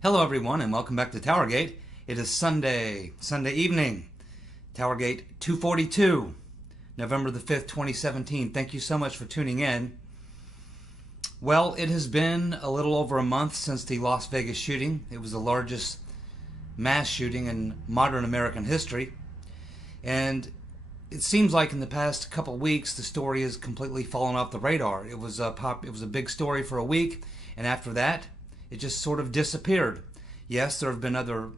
Hello everyone and welcome back to TowerGate. It is Sunday evening, TowerGate 242, November the 5th, 2017. Thank you so much for tuning in. Well, it has been a little over a month since the Las Vegas shooting. It was the largest mass shooting in modern American history. And it seems like in the past couple of weeks the story has completely fallen off the radar. It was a big story for a week, and after that it just sort of disappeared. Yes, there have been other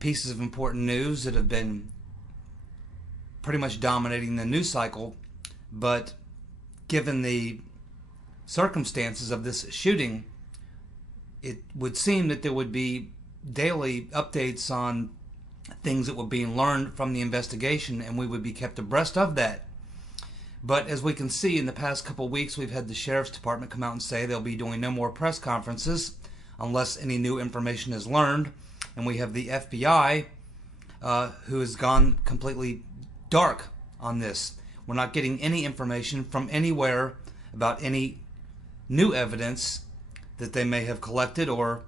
pieces of important news that have been pretty much dominating the news cycle, but given the circumstances of this shooting, it would seem that there would be daily updates on things that were being learned from the investigation, and we would be kept abreast of that. But as we can see, in the past couple of weeks, we've had the Sheriff's Department come out and say they'll be doing no more press conferences unless any new information is learned. And we have the FBI who has gone completely dark on this. We're not getting any information from anywhere about any new evidence that they may have collected or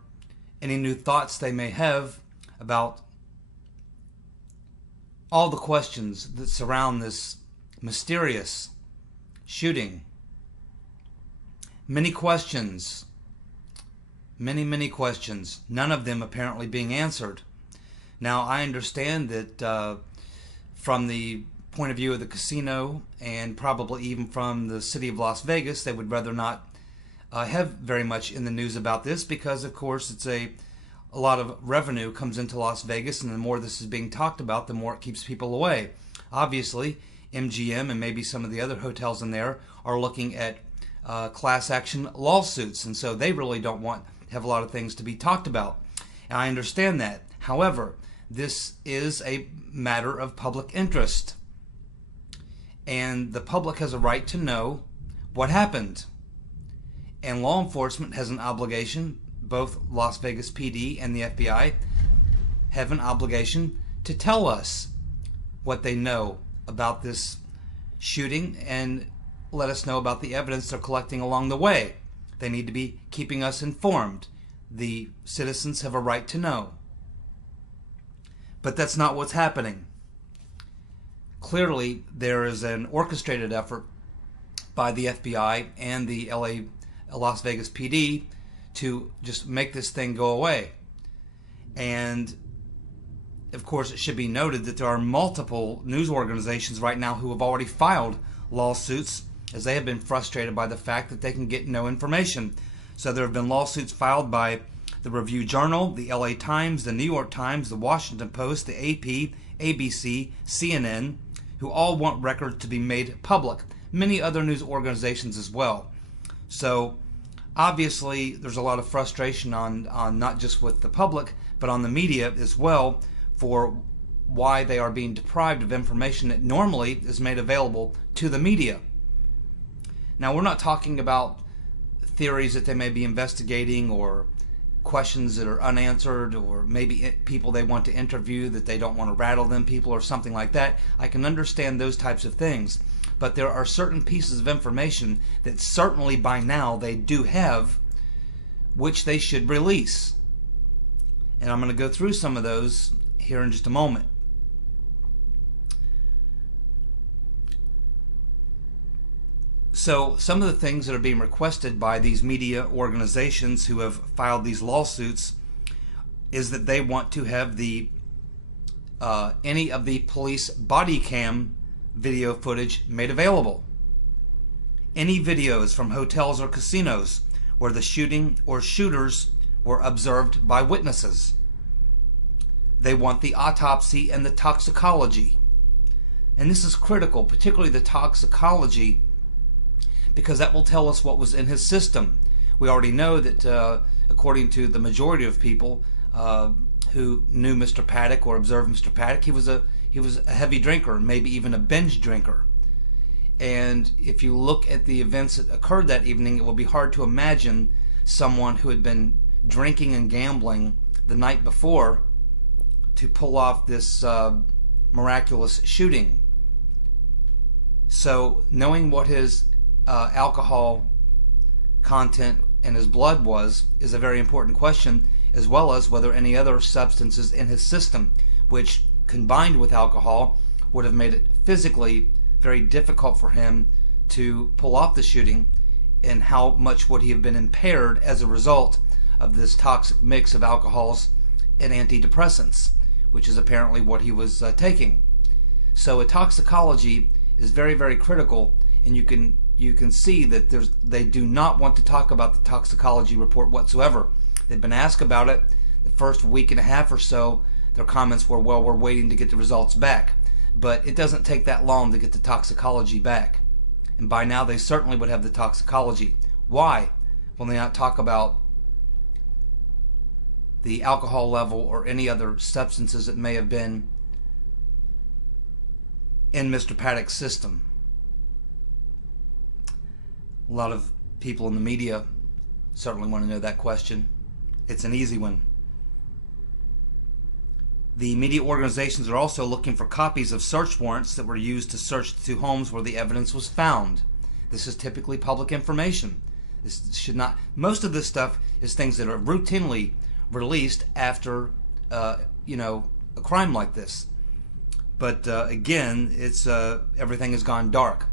any new thoughts they may have about all the questions that surround this mysterious shooting. Many questions, many questions, none of them apparently being answered. Now, I understand that from the point of view of the casino and probably even from the city of Las Vegas, they would rather not have very much in the news about this because, of course, it's a lot of revenue comes into Las Vegas, and the more this is being talked about, the more it keeps people away. Obviously, MGM and maybe some of the other hotels in there are looking at class action lawsuits, and so they really don't want to have a lot of things to be talked about. And I understand that. However, this is a matter of public interest, and the public has a right to know what happened. And law enforcement has an obligation, both Las Vegas PD and the FBI have an obligation to tell us what they know about this shooting and let us know about the evidence they're collecting along the way. They need to be keeping us informed. The citizens have a right to know. But that's not what's happening. Clearly, there is an orchestrated effort by the FBI and the Las Vegas PD to just make this thing go away. And of course, it should be noted that there are multiple news organizations right now who have already filed lawsuits as they have been frustrated by the fact that they can get no information. So there have been lawsuits filed by the Review Journal, the LA Times, the New York Times, the Washington Post, the AP, ABC, CNN, who all want records to be made public. Many other news organizations as well. So obviously, there's a lot of frustration on not just with the public, but on the media as well, for why they are being deprived of information that normally is made available to the media. Now, we're not talking about theories that they may be investigating or questions that are unanswered or maybe people they want to interview that they don't want to rattle them people or something like that. I can understand those types of things. But there are certain pieces of information that certainly by now they do have, which they should release. And I'm going to go through some of those here in just a moment. So some of the things that are being requested by these media organizations who have filed these lawsuits is that they want to have the any of the police body cam video footage made available. Any videos from hotels or casinos where the shooting or shooters were observed by witnesses. They want the autopsy and the toxicology. And this is critical, particularly the toxicology, because that will tell us what was in his system. We already know that according to the majority of people who knew Mr. Paddock or observed Mr. Paddock, he was a heavy drinker, maybe even a binge drinker. And if you look at the events that occurred that evening, it will be hard to imagine someone who had been drinking and gambling the night before to pull off this miraculous shooting. So knowing what his alcohol content in his blood was is a very important question, as well as whether any other substances in his system, which combined with alcohol would have made it physically very difficult for him to pull off the shooting, and how much would he have been impaired as a result of this toxic mix of alcohols and antidepressants, which is apparently what he was taking. So a toxicology is very, very critical, and you can see that they do not want to talk about the toxicology report whatsoever. They've been asked about it. The first week and a half or so, their comments were, well, we're waiting to get the results back. But it doesn't take that long to get the toxicology back. And by now they certainly would have the toxicology. Why will they not talk about the alcohol level or any other substances that may have been in Mr. Paddock's system? A lot of people in the media certainly want to know that question. It's an easy one. The media organizations are also looking for copies of search warrants that were used to search the two homes where the evidence was found. This is typically public information. This should not. Most of this stuff is things that are routinely released after, a crime like this. But again, it's everything has gone dark.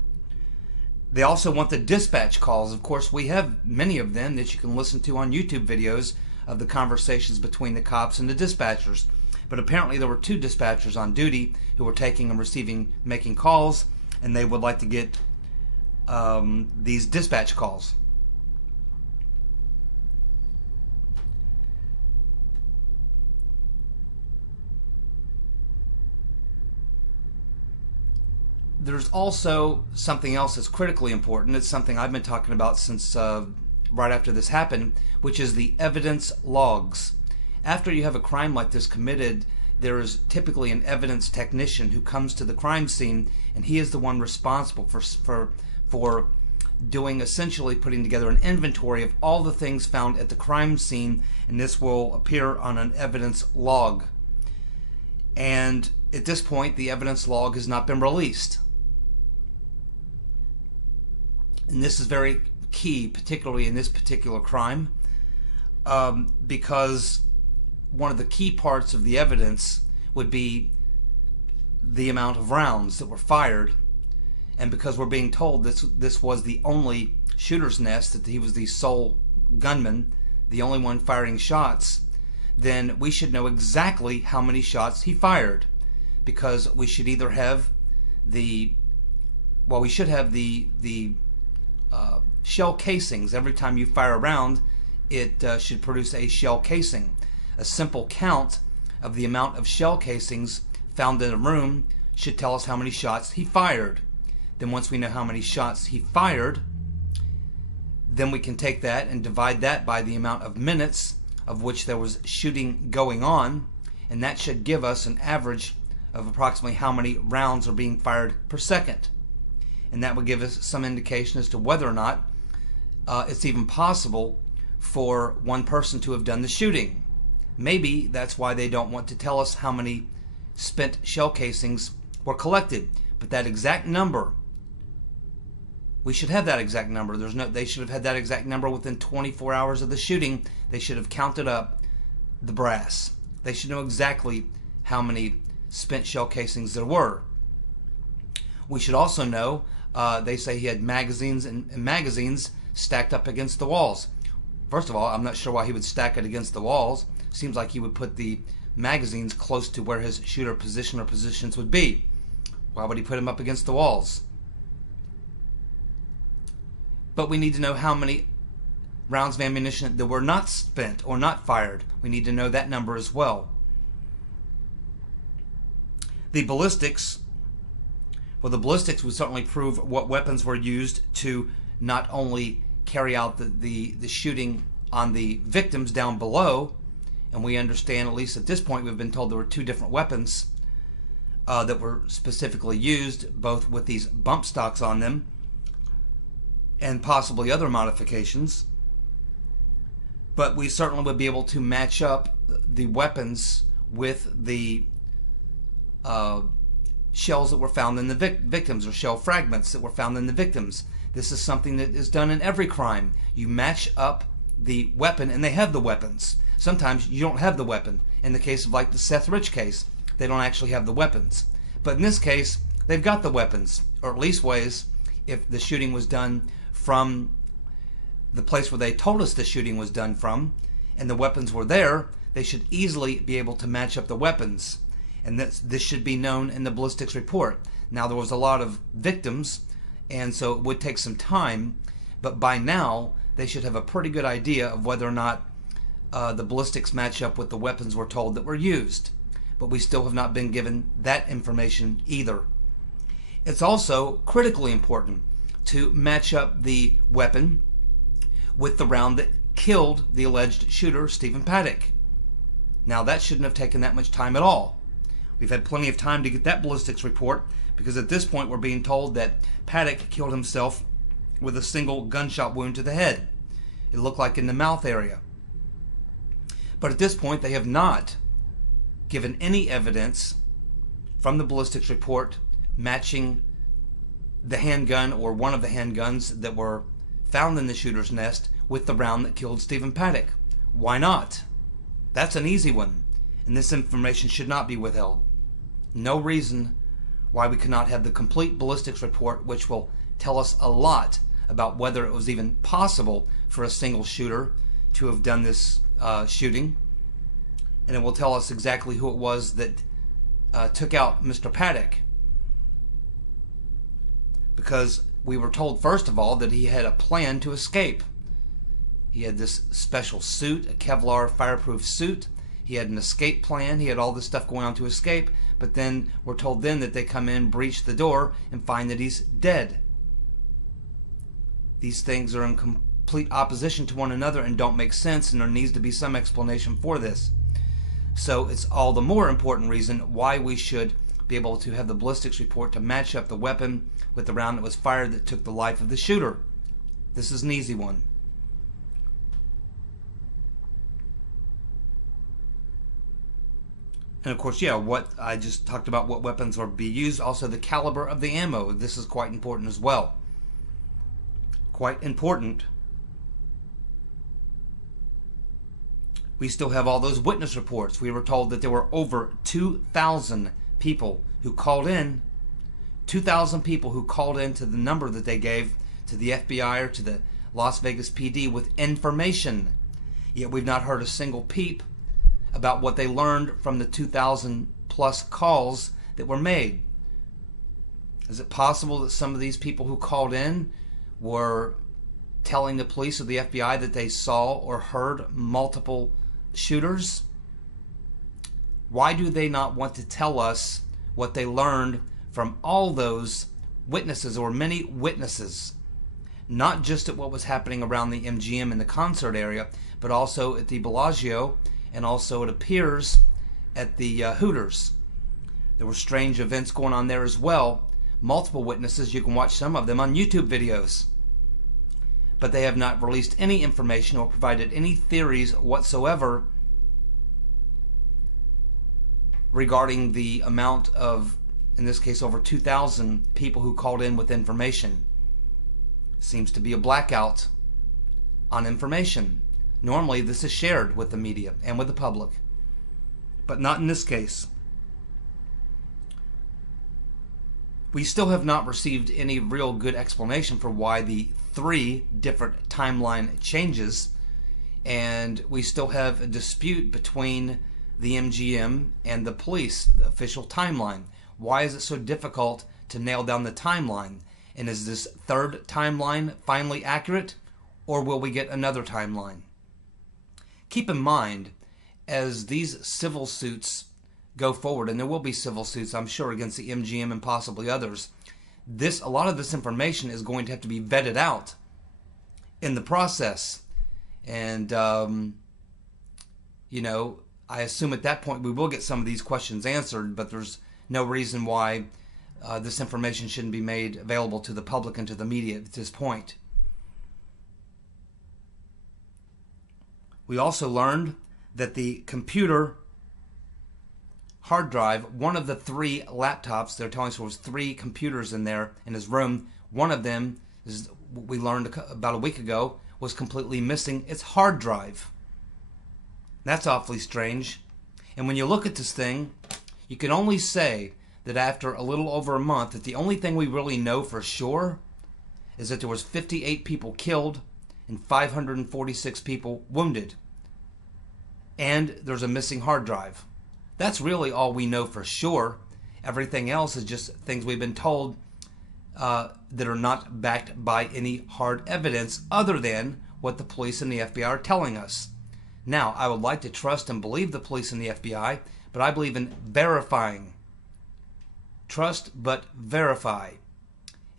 They also want the dispatch calls. Of course, we have many of them that you can listen to on YouTube videos of the conversations between the cops and the dispatchers. But apparently there were two dispatchers on duty who were taking and receiving, making calls, and they would like to get these dispatch calls. There's also something else that's critically important. It's something I've been talking about since right after this happened, which is the evidence logs. After you have a crime like this committed, there is typically an evidence technician who comes to the crime scene, and he is the one responsible for doing, essentially putting together an inventory of all the things found at the crime scene, and this will appear on an evidence log. And at this point, the evidence log has not been released. And this is very key, particularly in this particular crime, because one of the key parts of the evidence would be the amount of rounds that were fired. And because we're being told this was the only shooter's nest, that he was the sole gunman, the only one firing shots, then we should know exactly how many shots he fired, because we should either have the shell casings. Every time you fire a round, it should produce a shell casing. A simple count of the amount of shell casings found in a room should tell us how many shots he fired. Then once we know how many shots he fired, then we can take that and divide that by the amount of minutes of which there was shooting going on, and that should give us an average of approximately how many rounds are being fired per second. And that would give us some indication as to whether or not it's even possible for one person to have done the shooting. Maybe that's why they don't want to tell us how many spent shell casings were collected. But that exact number, we should have that exact number. They should have had that exact number within 24 hours of the shooting. They should have counted up the brass. They should know exactly how many spent shell casings there were. We should also know, they say he had magazines and magazines stacked up against the walls. First of all, I'm not sure why he would stack it against the walls. Seems like he would put the magazines close to where his shooter position or positions would be. Why would he put them up against the walls? But we need to know how many rounds of ammunition that were not spent or not fired. We need to know that number as well. The ballistics would certainly prove what weapons were used to not only carry out the shooting on the victims down below, and we understand, at least at this point, we've been told there were two different weapons that were specifically used, both with these bump stocks on them and possibly other modifications. But we certainly would be able to match up the weapons with the shells that were found in the victims, or shell fragments that were found in the victims. This is something that is done in every crime. You match up the weapon, and they have the weapons. Sometimes you don't have the weapon. In the case of like the Seth Rich case, they don't actually have the weapons. But in this case, they've got the weapons, or at least ways. If the shooting was done from the place where they told us the shooting was done from, and the weapons were there, they should easily be able to match up the weapons. And this should be known in the ballistics report. Now, there was a lot of victims, and so it would take some time, but by now they should have a pretty good idea of whether or not the ballistics match up with the weapons we're told that were used. But we still have not been given that information either. It's also critically important to match up the weapon with the round that killed the alleged shooter, Stephen Paddock. Now, that shouldn't have taken that much time at all. We've had plenty of time to get that ballistics report, because at this point we're being told that Paddock killed himself with a single gunshot wound to the head. It looked like in the mouth area. But at this point they have not given any evidence from the ballistics report matching the handgun or one of the handguns that were found in the shooter's nest with the round that killed Stephen Paddock. Why not? That's an easy one, and this information should not be withheld. No reason why we cannot have the complete ballistics report, which will tell us a lot about whether it was even possible for a single shooter to have done this shooting, and it will tell us exactly who it was that took out Mr. Paddock. Because we were told, first of all, that he had a plan to escape. He had this special suit, a Kevlar fireproof suit. He had an escape plan. He had all this stuff going on to escape. But then we're told then that they come in, breach the door, and find that he's dead. These things are in complete opposition to one another and don't make sense, and there needs to be some explanation for this. So it's all the more important reason why we should be able to have the ballistics report to match up the weapon with the round that was fired that took the life of the shooter. This is an easy one. And of course, yeah, what I just talked about, what weapons are be used, also the caliber of the ammo. This is quite important as well. Quite important. We still have all those witness reports. We were told that there were over 2,000 people who called in. 2,000 people who called in to the number that they gave to the FBI or to the Las Vegas PD with information. Yet we've not heard a single peep about what they learned from the 2,000 plus calls that were made. Is it possible that some of these people who called in were telling the police or the FBI that they saw or heard multiple shooters? Why do they not want to tell us what they learned from all those witnesses, or many witnesses, not just at what was happening around the MGM in the concert area, but also at the Bellagio, and also, it appears, at the Hooters. There were strange events going on there as well. Multiple witnesses. You can watch some of them on YouTube videos. But they have not released any information or provided any theories whatsoever regarding the amount of, in this case, over 2,000 people who called in with information. Seems to be a blackout on information. Normally, this is shared with the media and with the public, but not in this case. We still have not received any real good explanation for why the 3 different timeline changes, and we still have a dispute between the MGM and the police, the official timeline. Why is it so difficult to nail down the timeline? And is this 3rd timeline finally accurate, or will we get another timeline? Keep in mind, as these civil suits go forward, and there will be civil suits, I'm sure, against the MGM and possibly others, a lot of this information is going to have to be vetted out in the process. And, you know, I assume at that point we will get some of these questions answered, but there's no reason why this information shouldn't be made available to the public and to the media at this point. We also learned that the computer hard drive, one of the 3 laptops, they're telling us there was 3 computers in there in his room. One of them, we learned about a week ago, was completely missing its hard drive. That's awfully strange. And when you look at this thing, you can only say that after a little over a month, that the only thing we really know for sure is that there was 58 people killed and 546 people wounded. And there's a missing hard drive. That's really all we know for sure. Everything else is just things we've been told that are not backed by any hard evidence other than what the police and the FBI are telling us. Now, I would like to trust and believe the police and the FBI, but I believe in verifying. Trust but verify.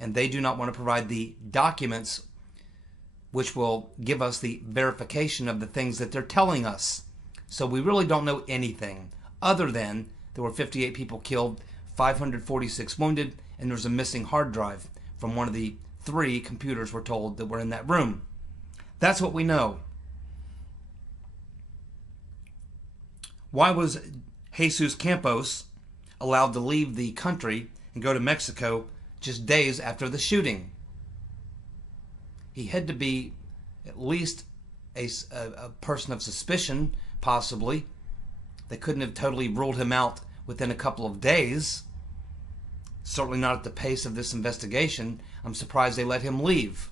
And they do not want to provide the documents which will give us the verification of the things that they're telling us. So we really don't know anything other than there were 58 people killed, 546 wounded, and there's a missing hard drive from one of the 3 computers we're told that were in that room. That's what we know. Why was Jesus Campos allowed to leave the country and go to Mexico just days after the shooting? He had to be at least a person of suspicion, possibly. They couldn't have totally ruled him out within a couple of days. Certainly not at the pace of this investigation. I'm surprised they let him leave.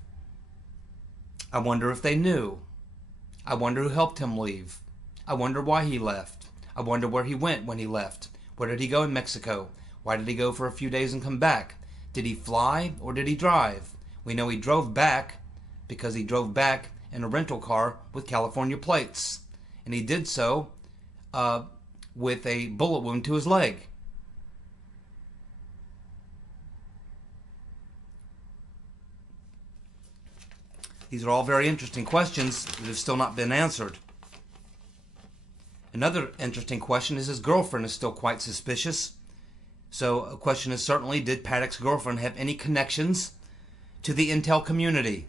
I wonder if they knew. I wonder who helped him leave. I wonder why he left. I wonder where he went when he left. Where did he go in Mexico? Why did he go for a few days and come back? Did he fly or did he drive? We know he drove back because he drove back in a rental car with California plates. And he did so with a bullet wound to his leg. These are all very interesting questions that have still not been answered. Another interesting question is his girlfriend is still quite suspicious. So a question is certainly, did Paddock's girlfriend have any connections to the intel community?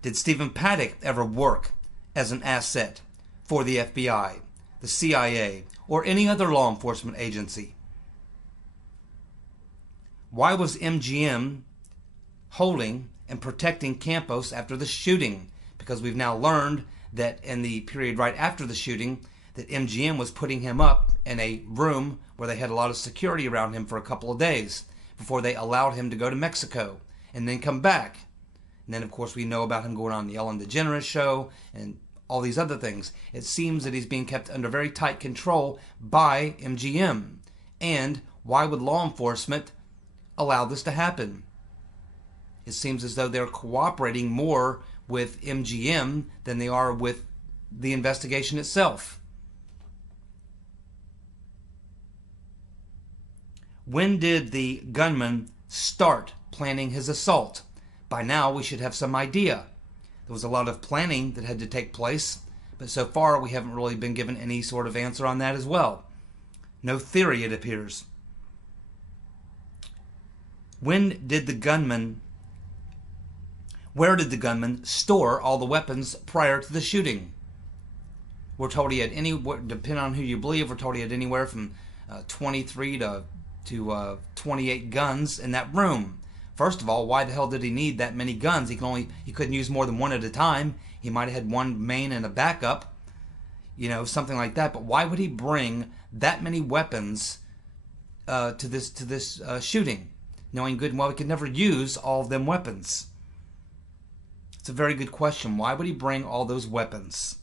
Did Stephen Paddock ever work as an asset for the FBI, the CIA, or any other law enforcement agency? Why was MGM holding and protecting Campos after the shooting? Because we've now learned that in the period right after the shooting, that MGM was putting him up in a room where they had a lot of security around him for a couple of days before they allowed him to go to Mexico and then come back. And then, of course, we know about him going on the Ellen DeGeneres show and all these other things. It seems that he's being kept under very tight control by MGM. And why would law enforcement allow this to happen? It seems as though they're cooperating more with MGM than they are with the investigation itself. When did the gunman start planning his assault? By now we should have some idea. There was a lot of planning that had to take place, but so far we haven't really been given any sort of answer on that as well. No theory, it appears. Where did the gunman store all the weapons prior to the shooting? We're told he had depending on who you believe, we're told he had anywhere from 23 to 28 guns in that room. First of all, why the hell did he need that many guns? He couldn't use more than one at a time. He might have had one main and a backup, something like that. But why would he bring that many weapons to this shooting, knowing good and well he could never use all of them weapons? It's a very good question. Why would he bring all those weapons?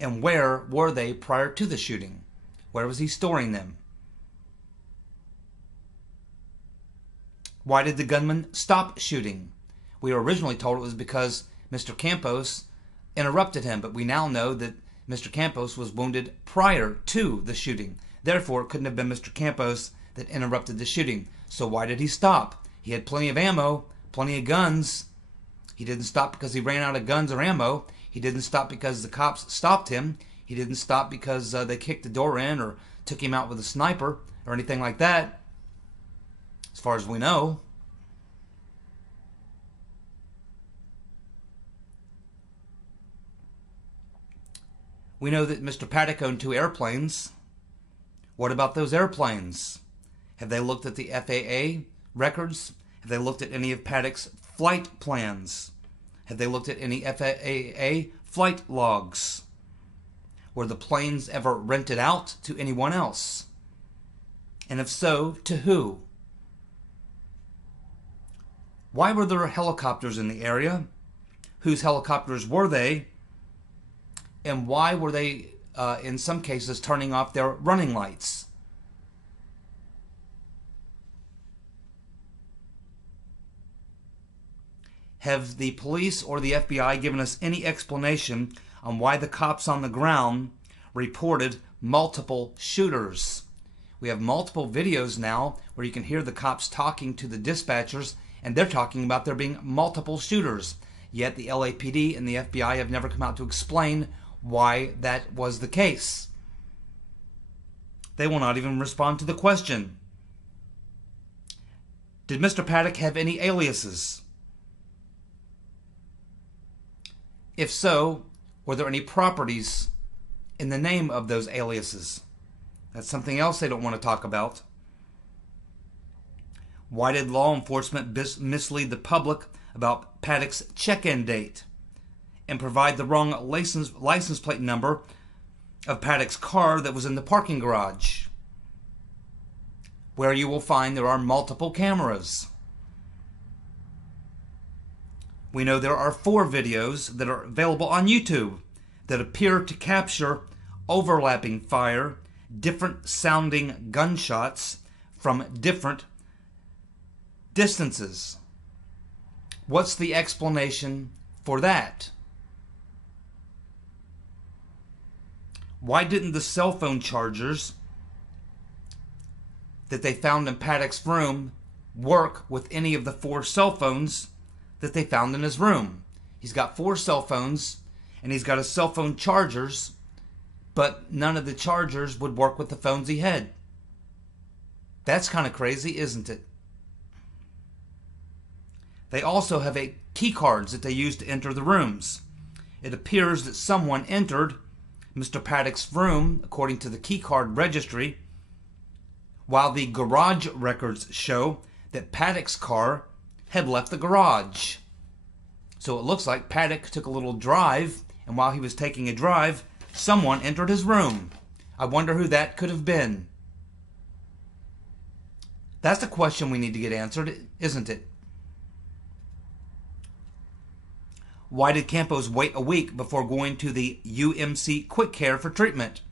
And where were they prior to the shooting? Where was he storing them? Why did the gunman stop shooting? We were originally told it was because Mr. Campos interrupted him, but we now know that Mr. Campos was wounded prior to the shooting. Therefore, it couldn't have been Mr. Campos that interrupted the shooting. So why did he stop? He had plenty of ammo, plenty of guns. He didn't stop because he ran out of guns or ammo. He didn't stop because the cops stopped him. He didn't stop because they kicked the door in or took him out with a sniper or anything like that, as far as we know. We know that Mr. Paddock owned 2 airplanes. What about those airplanes? Have they looked at the FAA records? Have they looked at any of Paddock's flight plans? Have they looked at any FAA flight logs? Were the planes ever rented out to anyone else? And if so, to who? Why were there helicopters in the area? Whose helicopters were they? And why were they, in some cases, turning off their running lights? Have the police or the FBI given us any explanation on why the cops on the ground reported multiple shooters? We have multiple videos now where you can hear the cops talking to the dispatchers, and they're talking about there being multiple shooters. Yet the LAPD and the FBI have never come out to explain why that was the case. They will not even respond to the question. Did Mr. Paddock have any aliases? If so, were there any properties in the name of those aliases? That's something else they don't want to talk about. Why did law enforcement mislead the public about Paddock's check-in date and provide the wrong license plate number of Paddock's car that was in the parking garage, where you will find there are multiple cameras? We know there are 4 videos that are available on YouTube that appear to capture overlapping fire, different sounding gunshots from different distances. What's the explanation for that? Why didn't the cell phone chargers that they found in Paddock's room work with any of the 4 cell phones that they found in his room? He's got 4 cell phones, and he's got his cell phone chargers, but none of the chargers would work with the phones he had. That's kind of crazy, isn't it? They also have key cards that they use to enter the rooms. It appears that someone entered Mr. Paddock's room, according to the key card registry, while the garage records show that Paddock's car had left the garage. So it looks like Paddock took a little drive, and while he was taking a drive, someone entered his room. I wonder who that could have been. That's the question we need to get answered, isn't it? Why did Campos wait a week before going to the UMC Quick Care for treatment?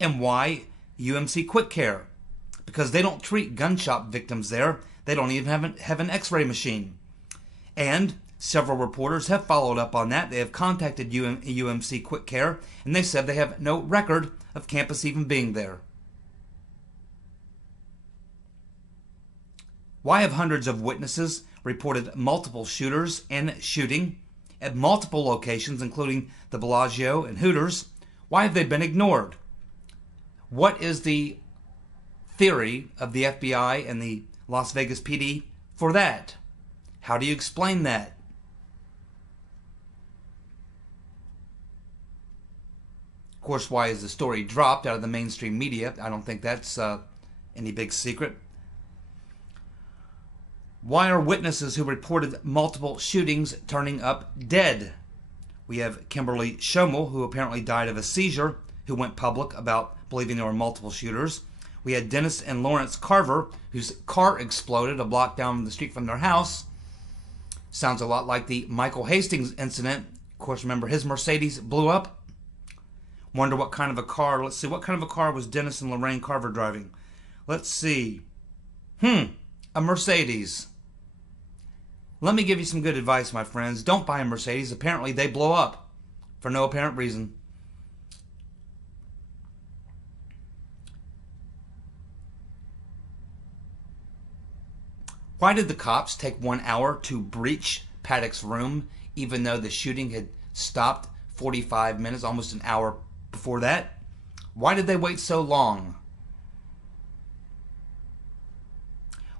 And why UMC Quick Care? Because they don't treat gunshot victims there. They don't even have an x-ray machine. And several reporters have followed up on that. They have contacted UMC Quick Care, and they said they have no record of Campos even being there. Why have hundreds of witnesses reported multiple shooters and shooting at multiple locations, including the Bellagio and Hooters? Why have they been ignored? What is the theory of the FBI and the Las Vegas PD for that? How do you explain that? Of course, why is the story dropped out of the mainstream media? I don't think that's any big secret. Why are witnesses who reported multiple shootings turning up dead? We have Kimberly Schomel, who apparently died of a seizure, who went public about believing there were multiple shooters. We had Dennis and Lawrence Carver, whose car exploded a block down the street from their house. Sounds a lot like the Michael Hastings incident. Of course, remember his Mercedes blew up? Wonder what kind of a car. Let's see, what kind of a car was Dennis and Lorraine Carver driving? Let's see. A Mercedes. Let me give you some good advice, my friends. Don't buy a Mercedes. Apparently, they blow up for no apparent reason. Why did the cops take 1 hour to breach Paddock's room, even though the shooting had stopped 45 minutes, almost an hour before that? Why did they wait so long?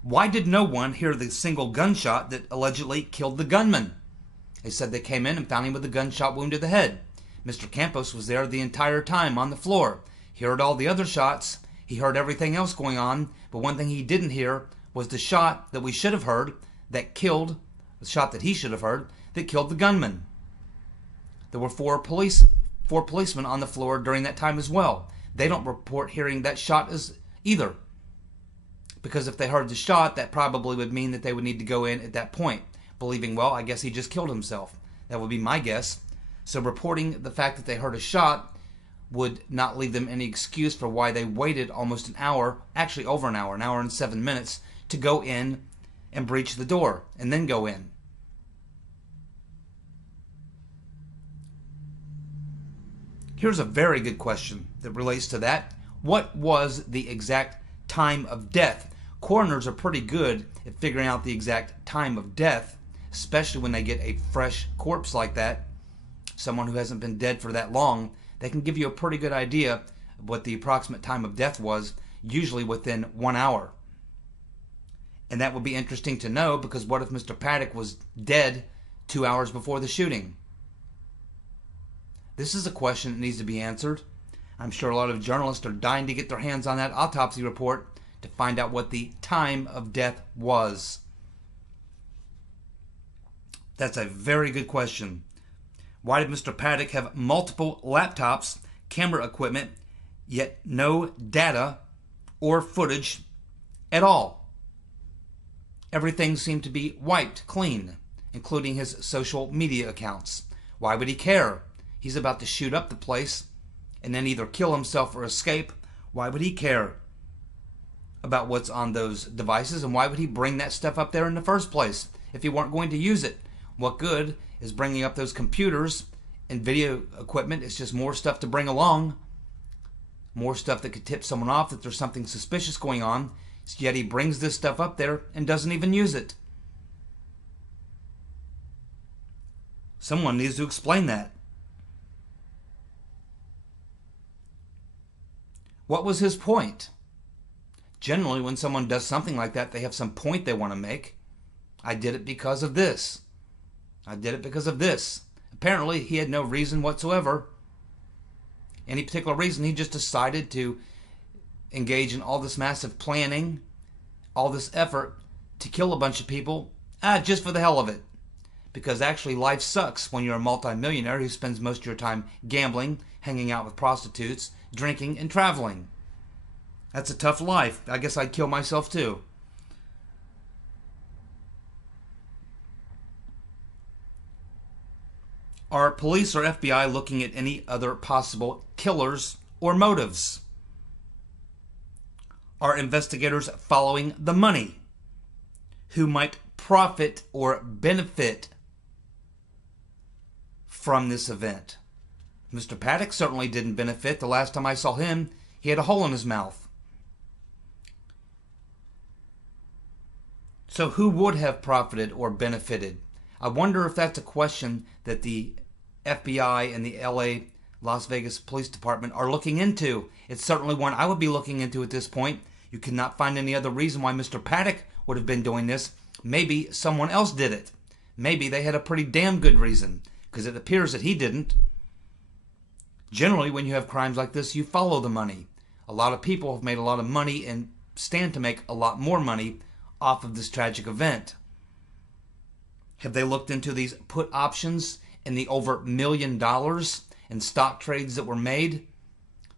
Why did no one hear the single gunshot that allegedly killed the gunman? They said they came in and found him with a gunshot wound to the head. Mr. Campos was there the entire time on the floor. He heard all the other shots. He heard everything else going on. But one thing he didn't hear was the shot that we should have heard that killed, the shot that he should have heard, that killed the gunman. There were four policemen on the floor during that time as well. They don't report hearing that shot as either. Because if they heard the shot, that probably would mean that they would need to go in at that point, believing, well, I guess he just killed himself. That would be my guess. So reporting the fact that they heard a shot would not leave them any excuse for why they waited almost an hour, actually over an hour and 7 minutes, to go in and breach the door and then go in. Here's a very good question that relates to that. What was the exact time of death? Coroners are pretty good at figuring out the exact time of death, especially when they get a fresh corpse like that, someone who hasn't been dead for that long. They can give you a pretty good idea of what the approximate time of death was, usually within 1 hour. And that would be interesting to know, because what if Mr. Paddock was dead 2 hours before the shooting? This is a question that needs to be answered. I'm sure a lot of journalists are dying to get their hands on that autopsy report to find out what the time of death was. That's a very good question. Why did Mr. Paddock have multiple laptops, camera equipment, yet no data or footage at all? Everything seemed to be wiped clean, including his social media accounts. Why would he care? He's about to shoot up the place and then either kill himself or escape. Why would he care about what's on those devices? And why would he bring that stuff up there in the first place if he weren't going to use it? What good is bringing up those computers and video equipment? It's just more stuff to bring along. More stuff that could tip someone off that there's something suspicious going on. Yet he brings this stuff up there and doesn't even use it. Someone needs to explain that. What was his point? Generally, when someone does something like that, they have some point they want to make. I did it because of this. I did it because of this. Apparently, he had no reason whatsoever. Any particular reason. He just decided to engage in all this massive planning, all this effort to kill a bunch of people, just for the hell of it. Because actually, life sucks when you're a multimillionaire who spends most of your time gambling, hanging out with prostitutes, drinking, and traveling. That's a tough life. I guess I'd kill myself too. Are police or FBI looking at any other possible killers or motives? Are investigators following the money? Who might profit or benefit from this event? Mr. Paddock certainly didn't benefit. The last time I saw him, he had a hole in his mouth. So who would have profited or benefited? I wonder if that's a question that the FBI and the LA Las Vegas Police Department are looking into. It's certainly one I would be looking into at this point. You cannot find any other reason why Mr. Paddock would have been doing this. Maybe someone else did it. Maybe they had a pretty damn good reason, because it appears that he didn't. Generally, when you have crimes like this, you follow the money. A lot of people have made a lot of money and stand to make a lot more money off of this tragic event. Have they looked into these put options and the over $1 million in stock trades that were made?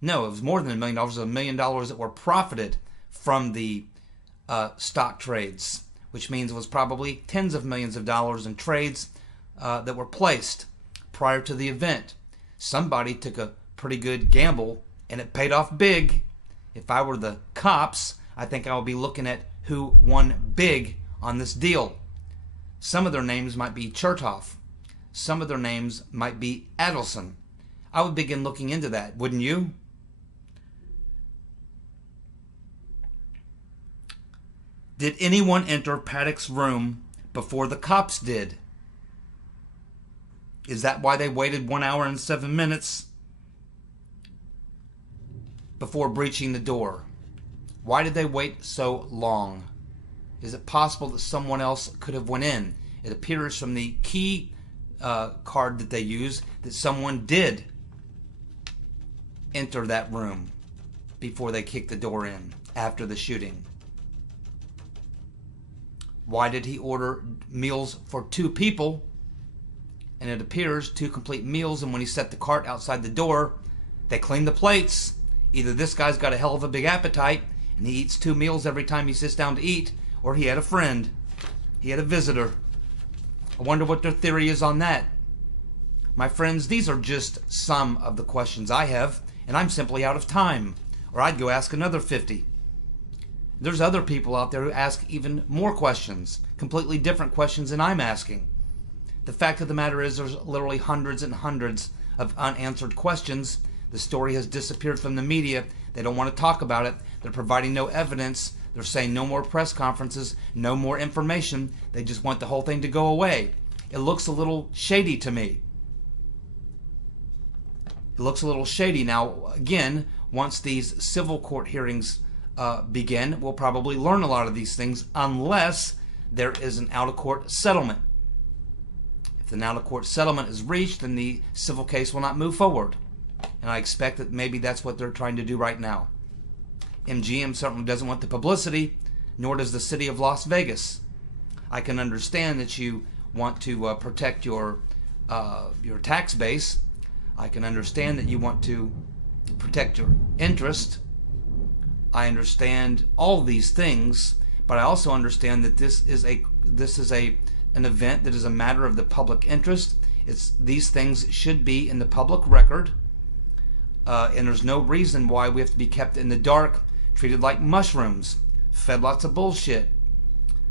No, it was more than $1 million. It was $1 million that were profited from the stock trades, which means it was probably tens of millions of dollars in trades that were placed prior to the event. Somebody took a pretty good gamble and it paid off big. If I were the cops, I think I would be looking at who won big on this deal. Some of their names might be Chertoff. Some of their names might be Adelson. I would begin looking into that, wouldn't you? Did anyone enter Paddock's room before the cops did? Is that why they waited 1 hour and 7 minutes before breaching the door? Why did they wait so long? Is it possible that someone else could have went in? It appears from the key card that they use that someone did enter that room before they kicked the door in after the shooting. Why did he order meals for 2 people and it appears 2 complete meals, and when he set the cart outside the door, they clean the plates. Either this guy's got a hell of a big appetite and he eats 2 meals every time he sits down to eat, or he had a friend. He had a visitor. I wonder what their theory is on that. My friends, these are just some of the questions I have, and I'm simply out of time, or I'd go ask another 50. There's other people out there who ask even more questions, completely different questions than I'm asking. The fact of the matter is there's literally hundreds and hundreds of unanswered questions. The story has disappeared from the media. They don't want to talk about it. They're providing no evidence. They're saying no more press conferences, no more information. They just want the whole thing to go away. It looks a little shady to me. It looks a little shady. Now, again, once these civil court hearings begin, we'll probably learn a lot of these things unless there is an out-of-court settlement. If an out-of-court settlement is reached, then the civil case will not move forward. And I expect that maybe that's what they're trying to do right now. MGM certainly doesn't want the publicity, nor does the city of Las Vegas. I can understand that you want to protect your tax base. I can understand that you want to protect your interest. I understand all these things, but I also understand that this is an event that is a matter of the public interest. These things should be in the public record, and there's no reason why we have to be kept in the dark, treated like mushrooms, fed lots of bullshit.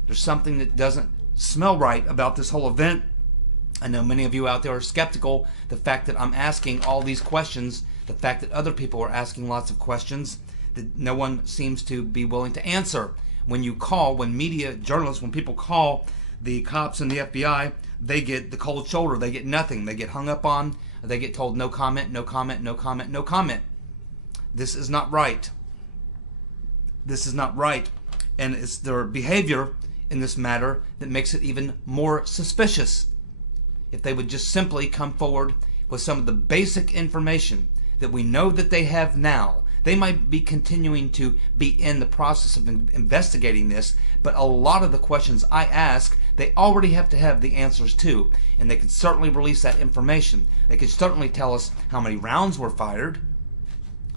There's something that doesn't smell right about this whole event. I know many of you out there are skeptical. The fact that I'm asking all these questions, the fact that other people are asking lots of questions that no one seems to be willing to answer. When media journalists, when people call the cops and the FBI, they get the cold shoulder. They get nothing. They get hung up on. They get told no comment, no comment, no comment, no comment. This is not right. This is not right. And it's their behavior in this matter that makes it even more suspicious. If they would just simply come forward with some of the basic information that we know that they have now. They might be continuing to be in the process of investigating this, but a lot of the questions I ask, they already have to have the answers to, and they can certainly release that information. They can certainly tell us how many rounds were fired.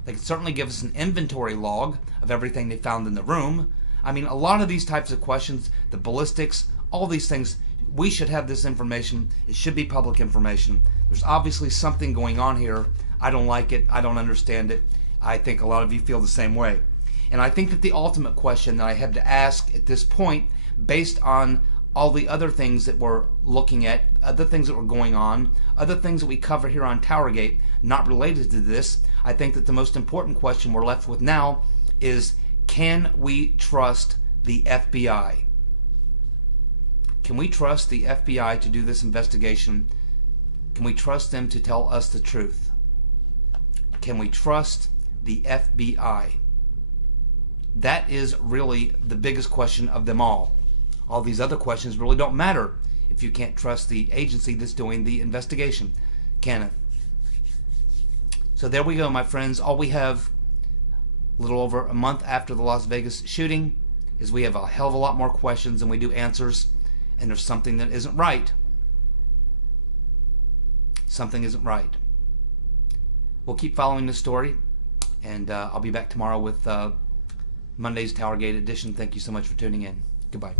They can certainly give us an inventory log of everything they found in the room. I mean, a lot of these types of questions, the ballistics, all these things, we should have this information. It should be public information. There's obviously something going on here. I don't like it. I don't understand it. I think a lot of you feel the same way. And I think that the ultimate question that I have to ask at this point, based on all the other things that we're looking at, other things that were going on, other things that we cover here on TowerGate, not related to this, I think that the most important question we're left with now is, can we trust the FBI? Can we trust the FBI to do this investigation? Can we trust them to tell us the truth? Can we trust the FBI? That is really the biggest question of them all. All these other questions really don't matter if you can't trust the agency that's doing the investigation, can it? So there we go, my friends. All we have, a little over a month after the Las Vegas shooting, is we have a hell of a lot more questions than we do answers, and there's something that isn't right. Something isn't right. We'll keep following this story, and I'll be back tomorrow with Monday's TowerGate edition. Thank you so much for tuning in. Goodbye.